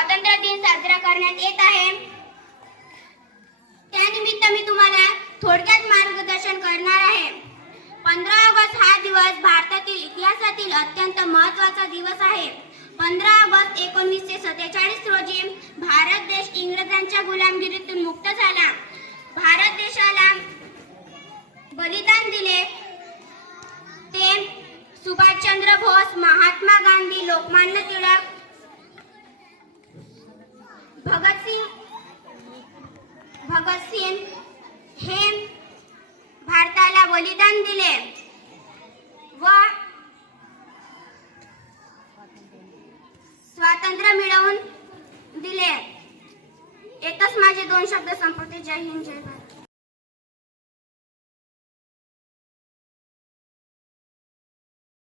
स्वातंत्र्य दिन साजरा करण्यात येत आहे। त्यानिमित्त मी तुम्हाला थोडक्यात मार्गदर्शन करणार आहे। 15 ऑगस्ट हा दिवस भारतातील इतिहासातील अत्यंत महत्त्वाचा दिवस आहे। 15 ऑगस्ट 1947 रोजी भारत देश इंग्रजांच्या गुलामगिरीतून मुक्त झाला। भारत देशाला बलिदान दिले ते सुभाषचंद्र बोस, महात्मा गांधी, लोकमान्य टिळक, भगत सिंग हे भारताला बलिदान दिले व स्वातंत्र्य मिळवून दिले। एकच माझे 2 शब्द संपवते। जय हिंद, जय भारत।